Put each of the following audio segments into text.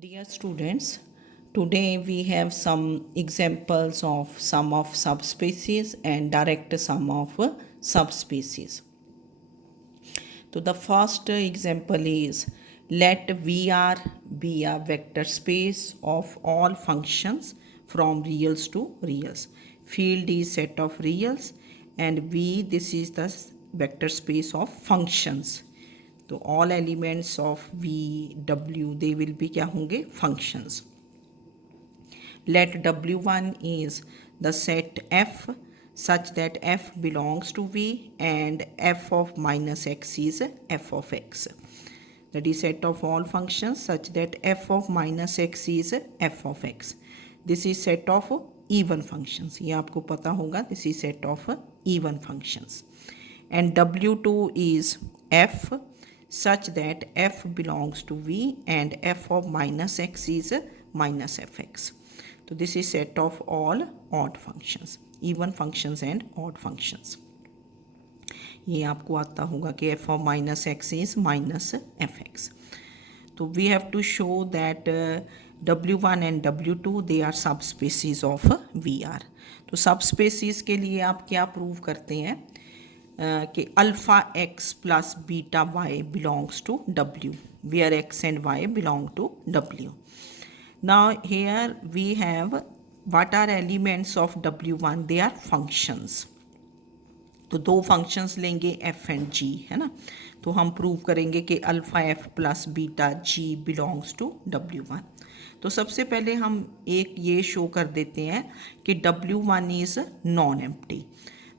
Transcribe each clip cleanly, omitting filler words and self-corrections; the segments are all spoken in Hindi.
Dear students, today we have some examples of sum of subspecies and direct sum of subspecies. So the first example is let VR be a vector space of all functions from reals to reals. Field is set of reals and V this is the vector space of functions. तो all elements of V, W they will be क्या होंगे functions. Let W1 is the set F such that F belongs to V and F of minus X is F of X. That is set of all functions such that F of minus X is F of X. This is set of even functions. ये आपको पता होगा. This is set of even functions. And W2 is F such that F belongs to V and F of minus X is minus Fx. So this is set of all odd functions, even functions and odd functions. ये आपको आता होगा कि f of minus x is minus fx. तो we have to show that W1 and W2 they are subspecies of VR. तो subspecies के लिए आप क्या प्रूव करते हैं कि alpha x plus beta y belongs to W, where x and y belong to W. Now here we have what are elements of W1, they are functions. तो दो फंक्शंस लेंगे f एंड g है ना. तो हम प्रूव करेंगे कि alpha f plus beta g belongs to W1. तो सबसे पहले हम एक ये शो कर देते हैं कि W1 is non empty.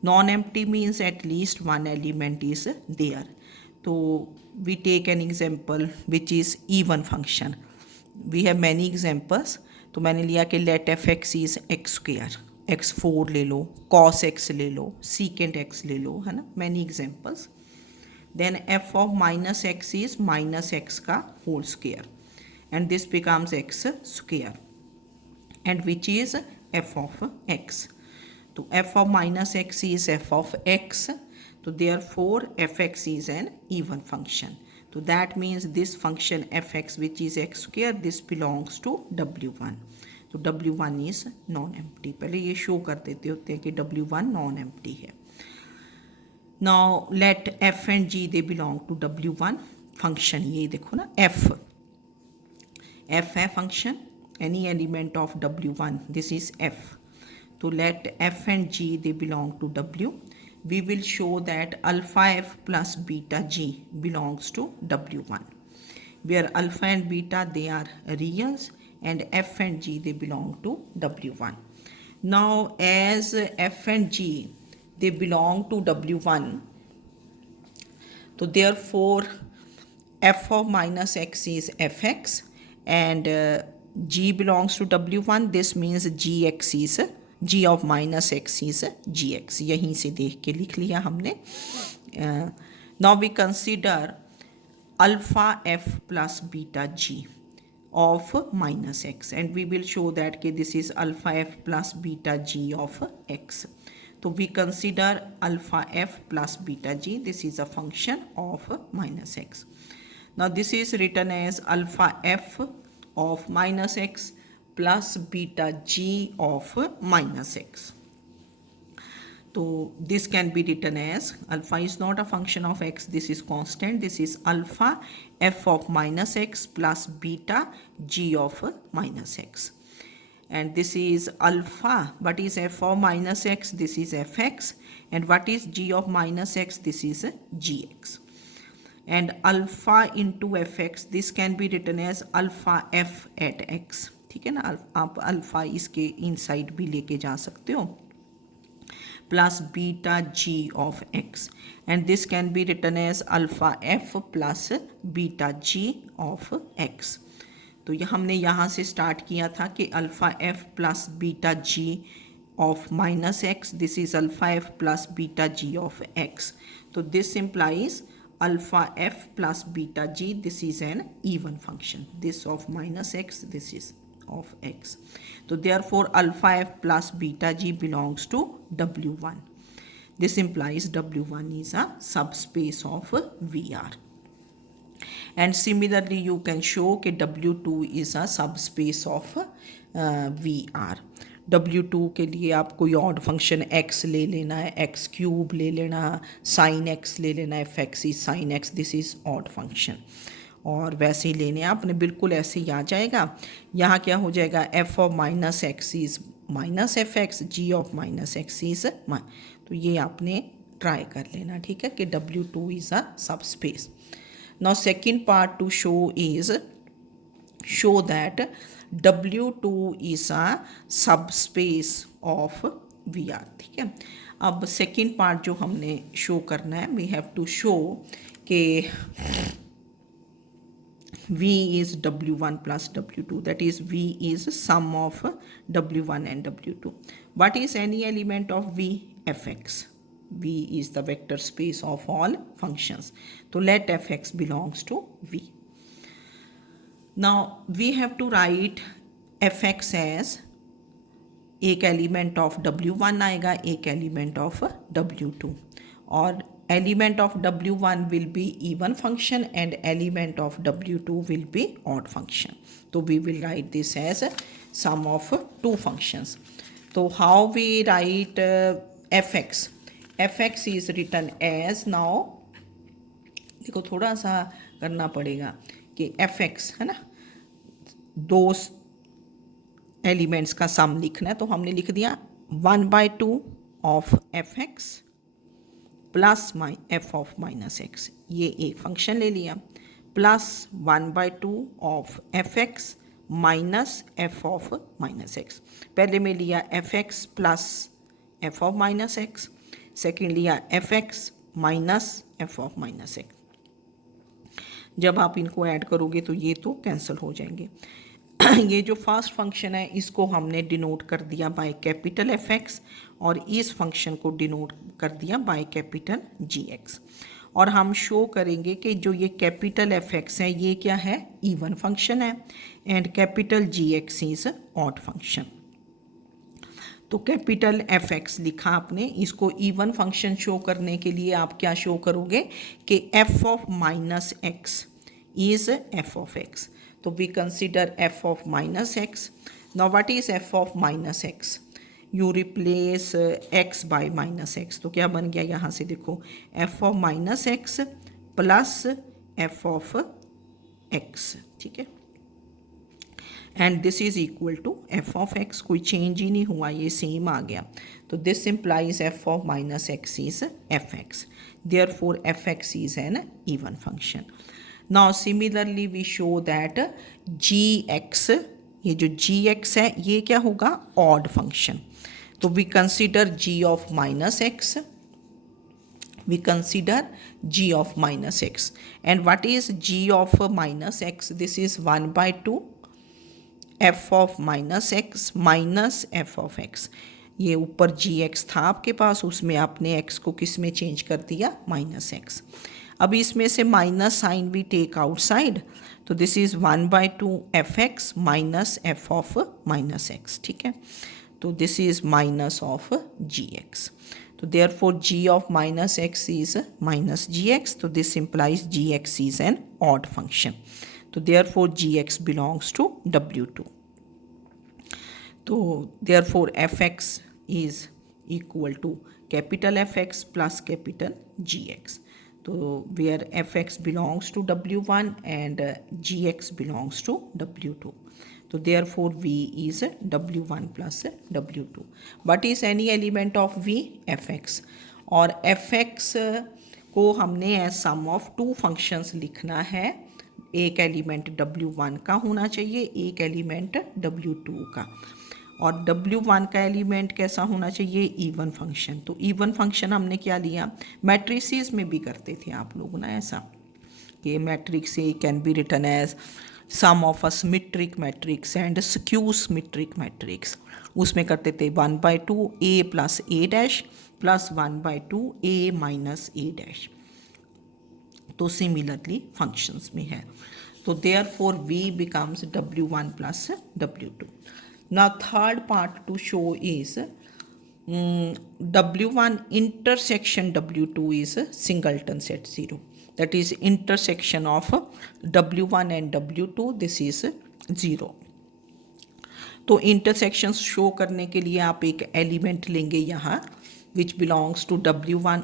Non empty means at least one element is there. तो we take an example which is even function. We have many examples. तो मैंने लिया कि let f x is x square, x4 ले लो, cos x ले लो, secant x ले लो, है ना. Many examples. Then f of minus x is minus x का whole square and this becomes x square and which is f of x. तो f of minus x is f of x. So therefore fx is an even function. So that means this function fx which is x square this belongs to W1. तो W1 इज़ नॉन एम्प्टी. पहले ये शो कर देते होते हैं कि W1 नॉन एम्प्टी है. Now let F and G they belong to W1 function. ये देखो ना F है function, any element of W1 this is F. तो let F and G they belong to W. We will show that alpha f plus beta g belongs to W1, where alpha and beta they are reals and f and g they belong to W1. Now as f and g they belong to W1, so therefore f of minus x is fx and g belongs to W1. This means gx is g of minus x is gx. यहीं से देख के लिख लिया हमने. Now we consider alpha f plus beta g of minus x and we will show that कि this is alpha f plus beta g of x. So we consider alpha f plus beta g. This is a function of minus x. Now this is written as alpha f of minus x plus beta g of minus x. So this can be written as alpha is not a function of x, this is constant. This is alpha f of minus x plus beta g of minus x. And this is alpha, what is f of minus x, this is fx, and what is g of minus x, this is gx. And alpha into fx, this can be written as alpha f at x. ठीक है ना. आप अल्फ़ा इसके इनसाइड भी लेके जा सकते हो. Plus beta g of x and this can be written as alpha f plus beta g of x. तो ये हमने यहाँ से स्टार्ट किया था कि alpha f plus beta g of minus x this is alpha f plus beta g of x. तो this implies alpha f plus beta g this is an even function. This of minus x this is of x. So therefore alpha f plus beta g belongs to W1. This implies W1 is a subspace of VR. And similarly you can show कि W2 is a subspace of VR. W2 के लिए आप कोई ऑड फंक्शन x ले लेना है, x क्यूब ले लेना, साइन x ले लेना है, fx is sine x, this is odd function, और वैसे ही लेने आपने बिल्कुल ऐसे ही आ जाएगा। यहाँ क्या हो जाएगा, f of minus x is minus f x, G of minus x is तो ये आपने ट्राई कर लेना, ठीक है, कि W2 इज़ अ सब space. Now second part two show is show that W2 is a subspace of VR, ठीक है। अब सेकेंड पार्ट जो हमने शो करना है, वी हैव टू शो कि V is W1 plus W2, that is V is sum of W1 and W2. What is any element of V? Fx. V is the vector space of all functions. So let Fx belongs to V. Now we have to write Fx as एक एलिमेंट ऑफ W1 आएगा, एक एलिमेंट ऑफ W2, और element of W1 will be even function and element of W2 will be odd function. So we will write this as sum of two functions. So how we write Fx? Fx is written as, now देखो थोड़ा सा करना पड़ेगा कि Fx है ना, दो एलिमेंट्स का सम लिखना है, तो हमने लिख दिया 1/2 of Fx plus my f of minus x, ये एक फंक्शन ले लिया, plus 1/2 of f x minus f of minus x. पहले में लिया f x plus f of minus x, second लिया f x minus f of minus x. जब आप इनको ऐड करोगे तो ये तो कैंसिल हो जाएंगे। ये जो फर्स्ट फंक्शन है इसको हमने डिनोट कर दिया बाय कैपिटल एफ एक्स, और इस फंक्शन को डिनोट कर दिया बाय कैपिटल जी एक्स। और हम शो करेंगे कि जो ये कैपिटल एफ एक्स है ये क्या है, इवन फंक्शन है, and capital G x is odd function. तो कैपिटल एफ एक्स लिखा आपने, इसको इवन फंक्शन शो करने के लिए आप क्या शो करोगे कि f of minus x is f of x. तो we consider f of minus x. Now what is f of minus x? You replace x by minus x, तो क्या बन गया यहाँ से देखो, f of minus x plus f of x, ठीक है, and this is equal to f of x, कोई चेंज ही नहीं हुआ, ये सेम आ गया। तो this implies F of minus x is f x, therefore f x is an even function. Now similarly we show that G x, ये जो जी एक्स है ये क्या होगा, ऑड फंक्शन। तो we consider G of minus x, we consider g of minus x, and what is g of minus x? This is 1/2 f of minus x minus f of x। ये ऊपर जी एक्स था आपके पास, उसमें आपने x को किस में चेंज कर दिया, माइनस एक्स। अब इसमें से माइनस साइन भी टेक आउटसाइड, तो this is 1/2 f x minus f of minus x, ठीक है। तो this is minus of G x, तो therefore g of minus x is minus gx, so this implies gx is an odd function, so therefore gx belongs to W2, so therefore fx is equal to capital Fx plus capital Gx, so where fx belongs to W1 and gx belongs to W2, so therefore v is W1 plus W2. What is any element of v? fx, और fx को हमने as sum of two functions लिखना है, एक एलिमेंट W1 का होना चाहिए, एक एलिमेंट W2 का, और W1 का एलिमेंट कैसा होना चाहिए, इवन फंक्शन। तो इवन फंक्शन हमने क्या लिया, मैट्रिसेस में भी करते थे आप लोग ना ऐसा, कि matrix A can be written as sum of a symmetric matrix and skew symmetric matrix, उसमें करते थे 1/2 A plus A dash plus 1/2 A minus A dash. तो सिमिलरली फंक्शंस में है, तो therefore v becomes W1 plus W2. Now third part to show is W1 intersection W2 is singleton set 0. that is intersection of W1 and W2, this is 0. तो इंटरसेक्शंस शो करने के लिए आप एक एलिमेंट लेंगे यहाँ which belongs to W1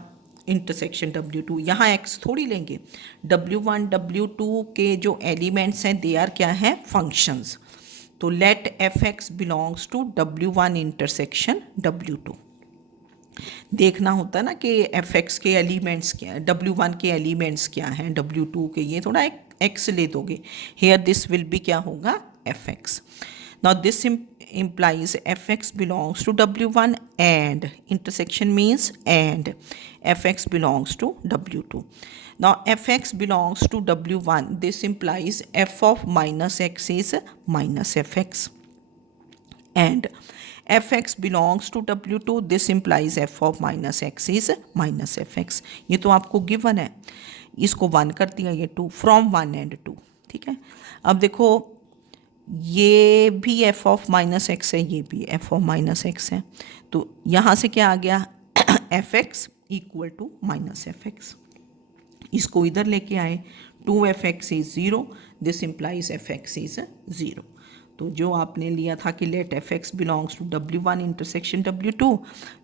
intersection W2. यहाँ x थोड़ी लेंगे. W1 W2 के जो एलिमेंट्स हैं दे आर क्या है, फंक्शंस. तो let fx belongs to W1 intersection W2. देखना होता है ना कि fx के एलिमेंट्स क्या है, W1 के एलिमेंट्स क्या हैं, W2 के. ये थोड़ा एक x ले दोगे. हेयर दिस विल बी क्या होगा, fx. Now this implies fx belongs to W1 and intersection means and fx belongs to W2. Now fx belongs to W1. This implies f of minus x is minus fx. And fx belongs to W2. This implies f of minus x is minus fx. ये तो आपको गिवन है. इसको 1 कर दिया, ये 2 फ्रॉम 1 एंड 2. ठीक है. अब देखो ये भी f ऑफ माइनस एक्स है, ये भी f ऑफ माइनस एक्स है. तो यहाँ से क्या आ गया, fx equal to minus fx. इसको इधर लेके आए, 2fx is 0. This implies fx is 0. तो जो आपने लिया था कि let fx belongs to W1 intersection W2,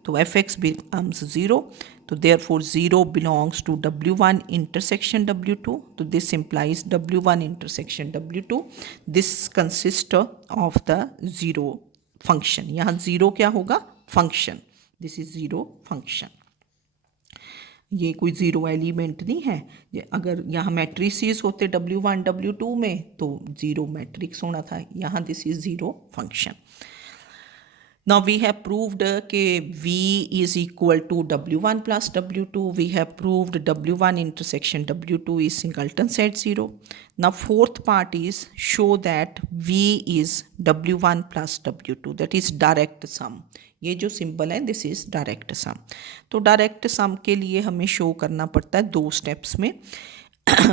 तो fx बिकम्स 0. तो therefore 0 belongs to W1 intersection W2. तो this implies W1 intersection W2. This consist of the 0 function. यहाँ 0 क्या होगा, फंक्शन. This is 0 function. ये कोई 0 एलिमेंट नहीं है. अगर यहाँ मैट्रिसेस होते W1 W2 में तो 0 मैट्रिक्स होना था. यहाँ this is 0 function. Now we have proved कि V is equal to W1 plus W2. We have proved W1 intersection W2 is singleton set 0. Now fourth part is show that V is W1 plus W2. That is direct sum. ये जो सिंबल है दिस इज डायरेक्ट सम. तो डायरेक्ट सम के लिए हमें शो करना पड़ता है 2 स्टेप्स में.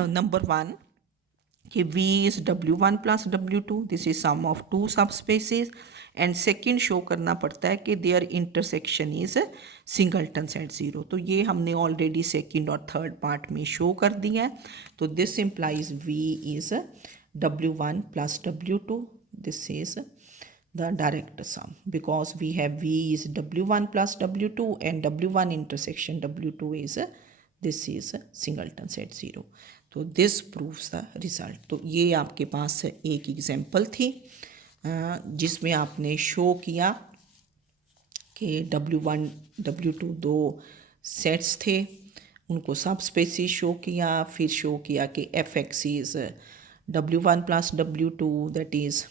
नंबर 1 कि V is W1 plus W2. This is sum of 2 सब स्पेसेस. एंड सेकेंड शो करना पड़ता है कि their intersection is singleton set 0. तो ये हमने ऑलरेडी सेकेंड और थर्ड पार्ट में शो कर दिया है. तो this implies V is W1 plus W2. This is the direct sum because we have V is W1 plus W2 and W1 intersection W2 is this is singleton set 0. तो this proves the result. तो ये आपके पास एक एग्जाम्पल थी जिसमें आपने शो किया कि W1 W2 दो सेट्स थे, उनको सब स्पेसिस शो किया. फिर शो किया कि fx is W1 plus W2 that is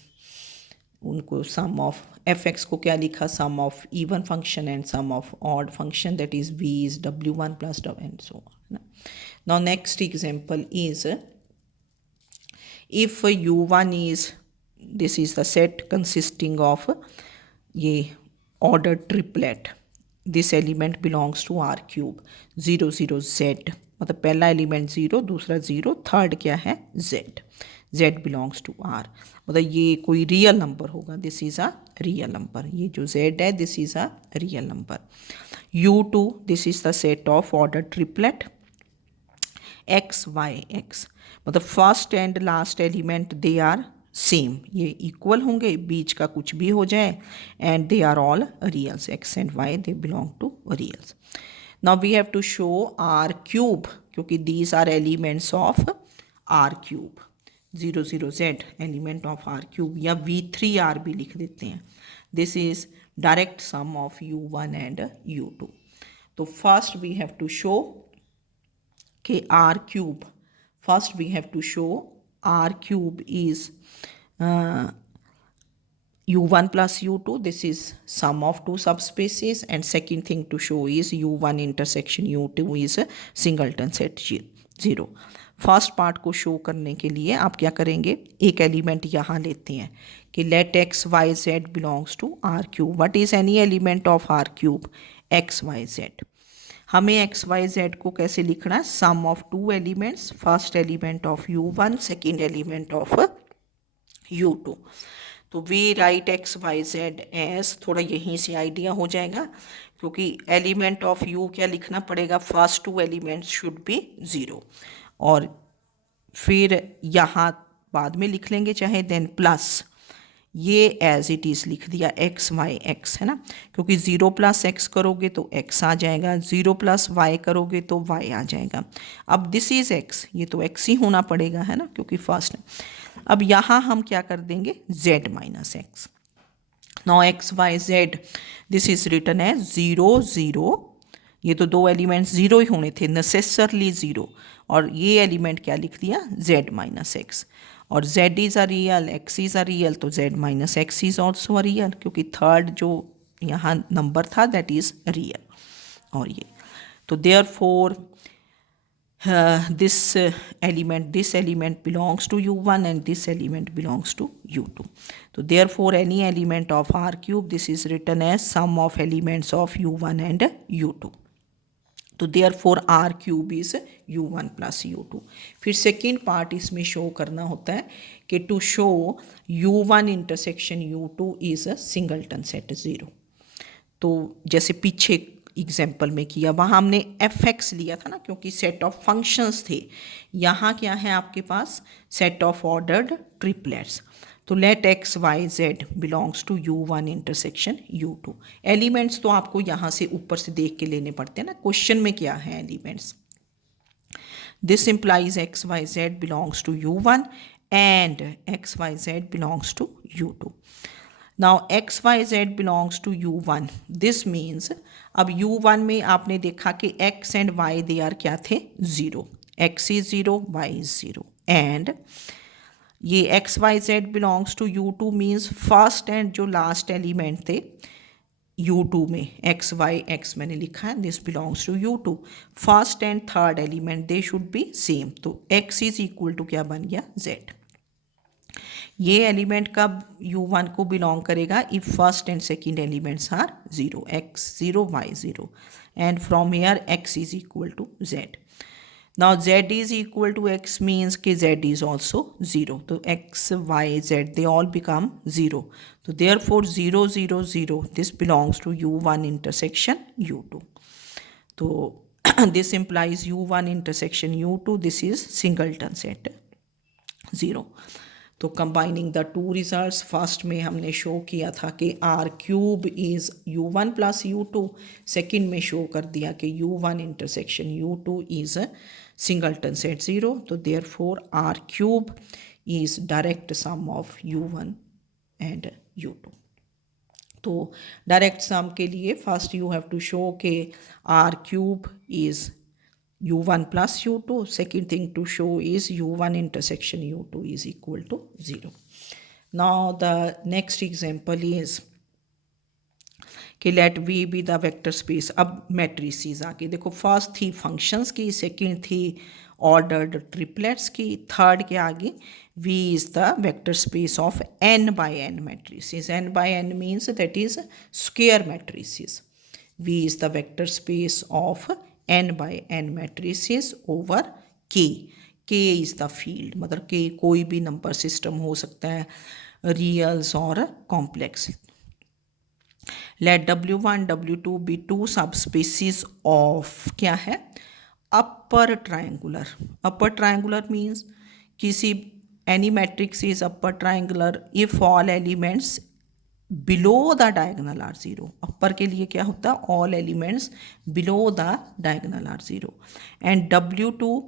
उनको सम ऑफ fx को क्या लिखा, sum of even function and sum of odd function that is v is W1 plus W and so on. Now next example is if u1 is this is the set consisting of ये order triplet. This element belongs to R cube. 0 0 z मतलब पहला एलिमेंट 0, दूसरा 0, थर्ड क्या है z. z belongs to R मतलब ये कोई रियल नंबर होगा. This is a real number. ये जो z है this is a real number. u2 this is the set of order triplet x y x मतलब first and last element they are same. ये इक्वल होंगे, बीच का कुछ भी हो जाए. And they are all reals. x and y they belong to reals. Now we have to show r cube क्योंकि these are elements of r cube. 0 0 z element of r cube या v3r भी लिख देते हैं. This is direct sum of u1 and u2. तो first we have to show कि r cube. First we have to show r cube is u1 plus u2. This is sum of 2 subspaces. And second thing to show is u1 intersection u2 is a singleton set 0. First part को शो करने के लिए आप क्या करेंगे, एक एलिमेंट यहाँ लेते हैं कि let x y z belongs to R cube. What is any element of R cube, x y z. हमें एक्स वाई जेड को कैसे लिखना है, sum of 2 elements. First element of u1, second element of u2. तो we write x y z as, थोड़ा यहीं से आइडिया हो जाएगा क्योंकि एलिमेंट ऑफ u क्या लिखना पड़ेगा, फर्स्ट 2 एलिमेंट्स शुड बी 0 और फिर यहाँ बाद में लिख लेंगे चाहे, देन प्लस ये एज इट इज़ लिख दिया एक्स वाई एक्स, है ना, क्योंकि 0 + x करोगे तो x आ जाएगा, 0 + y करोगे तो y आ जाएगा। अब दिस इज़ x, ये तो x ही होना पड़ेगा, है ना, क्योंकि फर्स्ट है। अब यहाँ हम क्या कर देंगे, z - x। Now x y z this is written as 0 0, ये तो दो एलिमेंट्स ज़ीरो ही होने थे, नेसेसरली ज़ीरो, और ये एलिमेंट क्या लिख दिया, z - x, और z is a real, x is a real, तो z - x is also a real, क्योंकि थर्ड जो यहाँ नंबर था दैट इज़ रियल। और ये तो therefore this element belongs to u1 and this element belongs to u2. So therefore any element of R cube, this is written as sum of elements of u1 and u2. तो therefore R cube is u1 plus u2. फिर सेकेंड पार्ट इसमें शो करना होता है कि to show u1 intersection u2 is a singleton set 0। तो जैसे पीछे एग्जाम्पल में किया, वहाँ हमने एफ एक्स लिया था ना, क्योंकि सेट ऑफ फंक्शंस थे। यहाँ क्या है आपके पास, सेट ऑफ ऑर्डर्ड ट्रिपलेट्स। तो let x y z belongs to u1 intersection u2। Elements तो आपको यहाँ से ऊपर से देख के लेने पड़ते हैं ना, क्वेश्चन में क्या है elements. This implies x y z belongs to u1 and x y z belongs to u2। Now x y z belongs to u1, this means अब u1 में आपने देखा कि x and y they are क्या थे, 0, x is 0, y is 0, and ये x y z belongs to u2 means first and जो लास्ट एलिमेंट थे u2 में, x y x मैंने लिखा है, this belongs to u2, first and third element they should be same, तो x इज इक्वल टू क्या बन गया, z। ये एलिमेंट कब u1 को बिलोंग करेगा, if first and second elements are 0, x 0 y 0, and from here x is equal to z। Now z is equal to x means कि z इज ऑल्सो 0, तो x y z they all become 0, तो therefore 0 0 0 this belongs to u1 intersection u2। तो this implies u1 intersection u2, this is singleton set 0। तो combining the two results, first में हमने शो किया था कि R cube is u1 plus u2, second में शो कर दिया कि u1 intersection u2 is singleton set 0, तो therefore R cube is direct sum of u1 and u2। तो डायरेक्ट सम के लिए first you have to show कि R cube is u1 plus u2, second thing to show is u1 intersection u2 is equal to 0. Now the next example is कि let V be the vector space। अब मैट्रिसेस आके देखो, फर्स्ट थी फंक्शंस की, सेकंड थी ऑर्डर्ड ट्रिपलेट्स की, थर्ड के आगे V is the vector space of n by n matrices। n by n means that is square matrices। V is the vector space of n by n matrices over K। K is the field, मतलब K कोई भी नंबर सिस्टम हो सकता है, रियल्स और complex. Let W1 W2 be two subspaces of क्या है, upper triangular. Upper triangular means किसी any matrix is upper triangular if all elements below the diagonal are 0। Upper के लिए क्या होता है, all elements below the diagonal are 0, and W2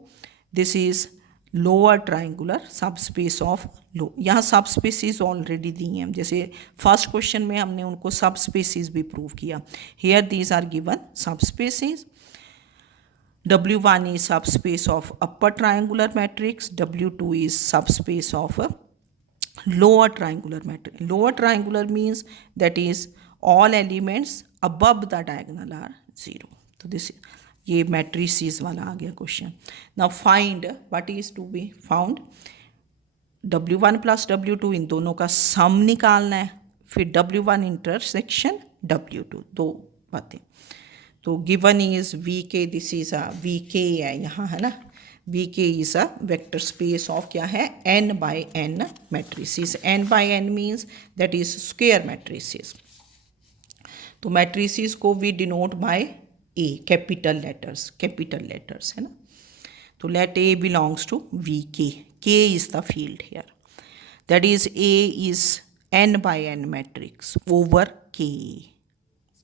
this is lower triangular subspace of लो। यहाँ सब स्पेसिस ऑलरेडी दी हैं, जैसे फर्स्ट क्वेश्चन में हमने उनको सब स्पेसिस भी प्रूव किया। हेयर दीज आर गिवन सब spaces. W1 is subspace of upper triangular matrix, W2 is subspace of a lower triangular matrix। Lower triangular means that is all elements above the diagonal are 0। तो दिस ये मैट्रिसेस वाला आ गया question. Now find what is to be found, W1 plus W2 इन दोनों का सम निकालना है, फिर W1 इंटरसेक्शन W2, दो बातें। तो given is VK, this is a VK है यहाँ, है ना, VK is a vector space of क्या है, n by n matrices. n by n means that is square matrices. तो मैट्रिसेस को we denote by A, capital letters है ना। तो let A belongs to VK. K is the field here. That is A is n by n matrix over K.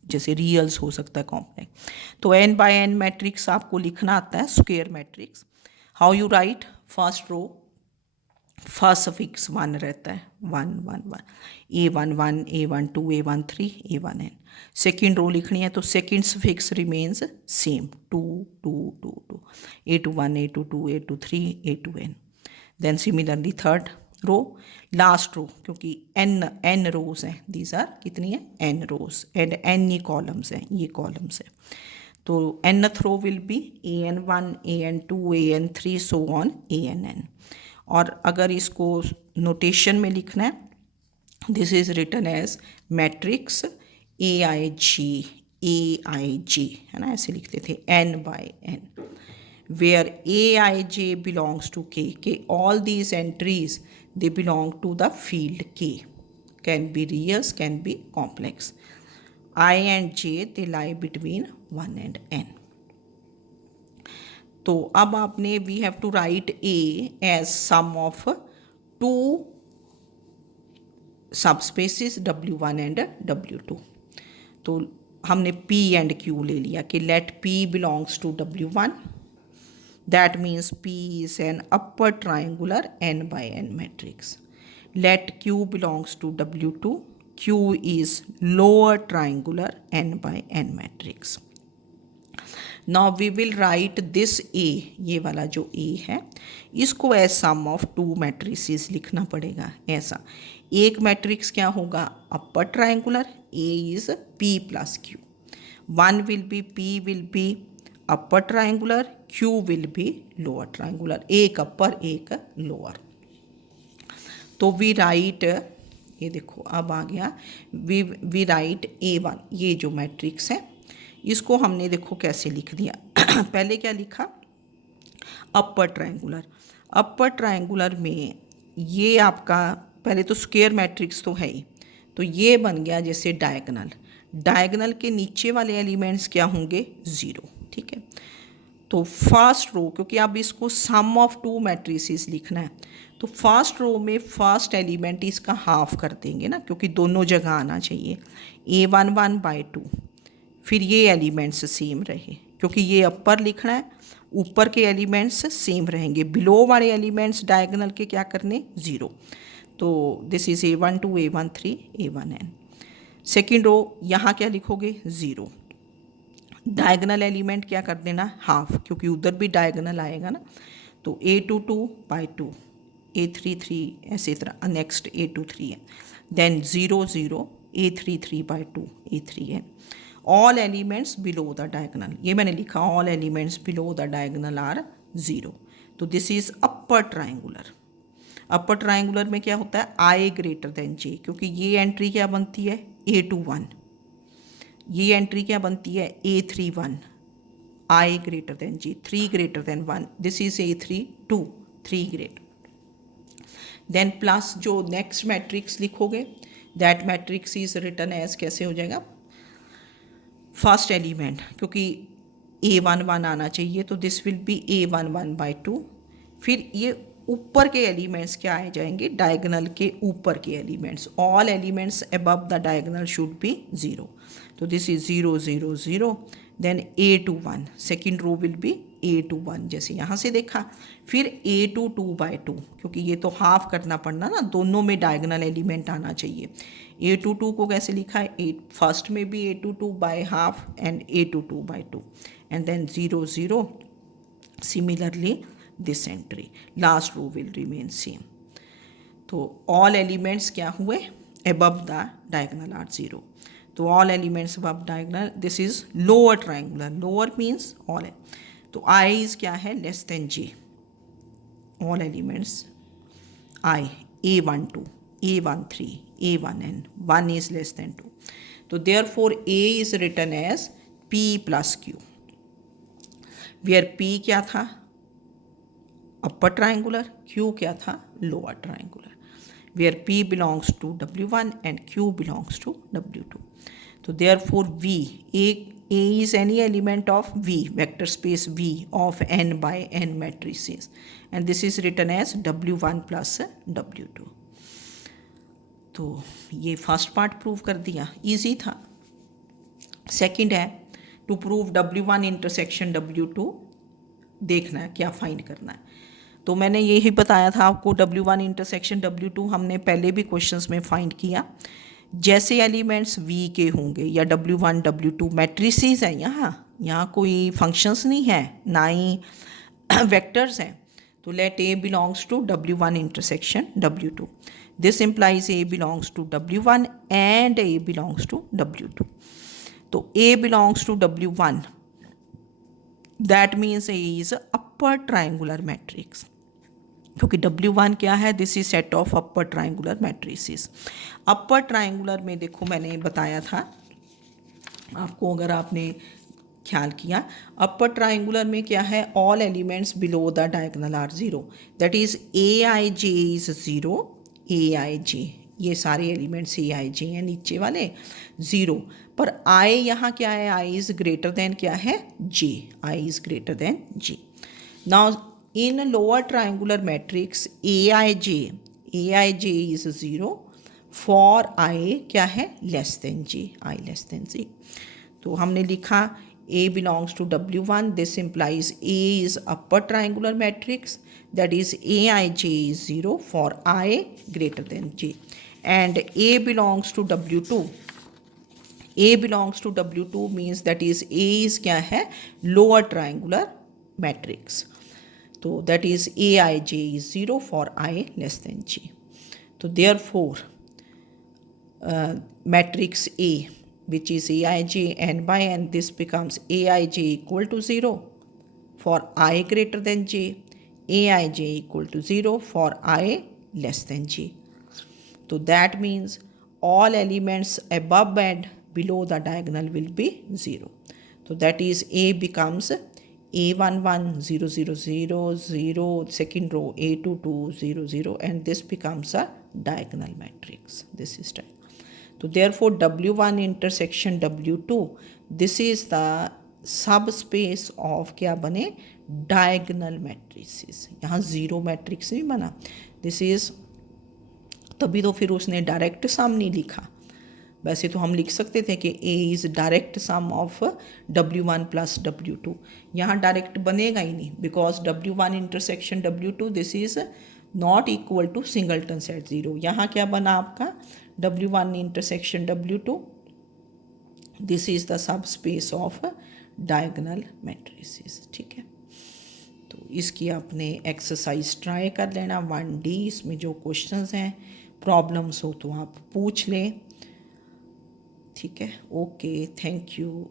जैसे रियल्स हो सकता है कॉम्प्लेक्स, तो n by n मैट्रिक्स आपको लिखना आता है square matrix. How you write? First row first suffix 1 रहता है, 1 1 1, A1 1, A1 2, A1 3, A1 n. Second रो लिखनी है तो second suffix remains same, 2 2 2 2, A2 1, A2 2, A2 3, A2 n. Then similarly third row, last row, क्योंकि n रोज हैं, दीज आर कितनी है n रोज एंड n ये कॉलम्स हैं, ये कॉलम्स हैं. तो nth row will be an1, an2, an3 so on ann. और अगर इसको नोटेशन में लिखना है, this is written as matrix AIJ है ना, ऐसे लिखते थे n by n, where AIJ belongs to K. All these entries, they belong to the field K. Can be reals, can be complex. I and J, they lie between 1 and n. तो अब आपने we have to write A as sum of 2 subspaces W1 and W2. तो हमने P एंड Q ले लिया कि let P belongs to W1. That means P is an upper triangular n by n matrix. Let Q belongs to W2. Q is lower triangular n by n matrix. Now we will write this A, ये वाला जो A है, इसको as sum of 2 matrices लिखना पड़ेगा. ऐसा एक मैट्रिक्स क्या होगा? Upper triangular. A is P plus Q. One will be P will be upper triangular, Q will be lower triangular. एक अपर एक लोअर. तो वी राइट, ये देखो अब आ गया, वी राइट A1, ये जो मैट्रिक्स है इसको हमने देखो कैसे लिख दिया. पहले क्या लिखा? अपर ट्राइंगुलर. अपर ट्राइंगुलर में ये आपका पहले तो स्क्वायर मैट्रिक्स तो है ही, तो ये बन गया जैसे डायगनल. डायगनल के नीचे वाले एलिमेंट्स क्या होंगे? 0. ठीक है. तो फर्स्ट रो, क्योंकि अब इसको सम ऑफ 2 मैट्रिसेस लिखना है, तो फर्स्ट रो में फर्स्ट एलिमेंट इसका हाफ कर देंगे ना, क्योंकि दोनों जगह आना चाहिए. A1 1 by 2. फिर ये एलिमेंट्स सेम रहे, क्योंकि ये अपर लिखना है, ऊपर के एलिमेंट्स सेम रहेंगे, बिलो वाले एलिमेंट्स डायगनल के क्या करने? 0. तो this is A1 2, A1 3, A1 n. Second row यहाँ क्या लिखोगे? 0. डायगनल एलिमेंट क्या कर देना? हाफ, क्योंकि उधर भी डायगनल आएगा ना. तो A2 2 बाई 2, A3 3, ऐसे तरह नेक्स्ट A2 3 है. देन 0 0, A3 3 बाई 2, A3 है. All elements below the diagonal, ये मैंने लिखा all elements below the diagonal are 0. तो this is upper triangular. Upper triangular में क्या होता है? I ग्रेटर देन J, क्योंकि ये एंट्री क्या बनती है? A2 1. ये एंट्री क्या बनती है? A3 1. I greater than J, 3 greater than 1. This is A3 2, 3 greater. Then plus जो नेक्स्ट मैट्रिक्स लिखोगे, that matrix is written as, कैसे हो जाएगा? फर्स्ट एलिमेंट, क्योंकि A1 1 आना चाहिए, तो this will be A1 1 by 2. फिर ये ऊपर के एलिमेंट्स क्या आ जाएंगे? डायगनल के ऊपर के elements. All elements above the diagonal should be 0. तो this is 0 0 0. Then A2 1, second row will be A2 1, जैसे यहाँ से देखा. फिर A2 2 बाई 2, क्योंकि ये तो हाफ करना पड़ना ना, दोनों में डायगनल एलिमेंट आना चाहिए. A2 2 को कैसे लिखा है? फर्स्ट में भी A2 2 by half and A2 2 by 2, and then 0 0. Similarly this entry, last row will remain same. तो ऑल एलिमेंट्स क्या हुए? Above the diagonal are 0. तो all elements above diagonal, this is lower triangular. Lower means all. तो I इज क्या है? Less than J. All elements I, A1 2, A1 3, A1 n. 1 is less than 2. तो therefore A is written as P plus Q, where P क्या था? Upper triangular. Q क्या था? Lower triangular. where P belongs to W1 and Q belongs to W2. तो therefore V, A is any element of V, vector space V of n by n matrices, and this is written as W1 plus W2. तो ये फर्स्ट पार्ट प्रूव कर दिया, इजी था। सेकंड है to prove W1 intersection W2, देखना है क्या फाइंड करना है। तो मैंने यही बताया था आपको, W1 इंटरसेक्शन W2 हमने पहले भी क्वेश्चंस में फाइंड किया। जैसे एलिमेंट्स V के होंगे या W1 W2 मैट्रिसेस हैं, यहाँ कोई फंक्शंस नहीं है, ना ही वेक्टर्स हैं। तो let A belongs to W1 intersection W2, this implies A belongs to W1 and A belongs to W2। तो A belongs to W1, that means A is upper triangular matrix, क्योंकि W1 क्या है, this is set of upper triangular matrices. Upper triangular में देखो मैंने बताया था आपको, अगर आपने ख्याल किया, अपर ट्राइंगुलर में क्या है, all elements below the diagonal are zero, that is Aij is zero, Aij ये सारे एलिमेंट्स Aij हैं नीचे वाले ज़ीरो, पर I यहाँ क्या है, I इज़ ग्रेटर देन क्या है, J, I is greater than J। Now in lower triangular matrix Aij is zero for I क्या है, less than J, I less than J। तो हमने लिखा A belongs to W1, this implies A is upper triangular matrix, that is Aij is 0 for I greater than J, and A belongs to W2, A belongs to W2 means that is A is क्या है, lower triangular matrix, तो that is Aij is 0 for I less than J। तो therefore matrix A which is Aij n by n, this becomes Aij equal to 0 for I greater than J, Aij equal to 0 for I less than J। So that means all elements above and below the diagonal will be 0. So that is A becomes A11 0 0 0 0, second row A22 0 0, and this becomes a diagonal matrix. This is diagonal. तो therefore W1 intersection W2, this is the subspace of क्या बने, diagonal matrices। यहाँ ज़ीरो मैट्रिक्स नहीं बना, दिस इज़, तभी तो फिर उसने डायरेक्ट सम नहीं लिखा। वैसे तो हम लिख सकते थे कि A is direct sum of W1 plus W2, यहाँ डायरेक्ट बनेगा ही नहीं, because W1 intersection W2 this is not equal to singleton set zero. यहाँ क्या बना आपका, W1 intersection W2, this is the subspace of diagonal matrices। ठीक है, तो इसकी आपने एक्सरसाइज ट्राई कर लेना 1D, इसमें जो क्वेश्चंस हैं, प्रॉब्लम्स हो तो आप पूछ लें। ठीक है, ओके, थैंक यू।